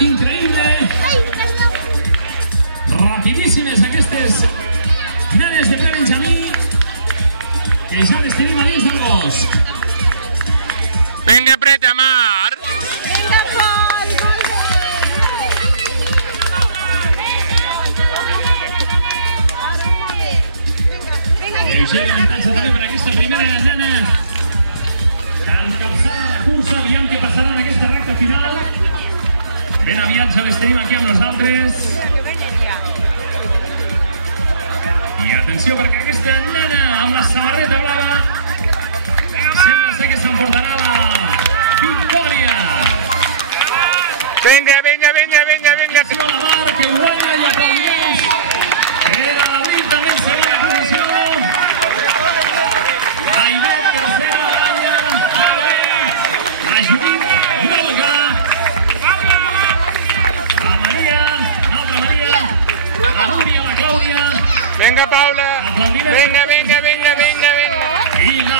increïble. Rapidíssimes aquestes nenes de prebenjamí que ja les tenim a dins del bosc. Vinga, preta, Marc. Vinga, Pol, Lleuger avantatge també per aquesta primera nena. Encalçada la cursa, aviam què passarà en aquesta recta final. Ben aviat ja les tenim aquí amb nosaltres. I atenció perquè aquesta nena amb la samarreta blava sembla ser que s'emportarà la victòria. Vinga, vinga, vinga, vinga, vinga. La Mar que guanya i aplaudeix. Era l'Abril també en segona posició. La Ivet tercera guanya. La Judit Golga. La Maria, l'altra Maria. La Núria, la Clàudia. Vinga, Paula. Vinga, vinga, vinga, vinga, vinga. I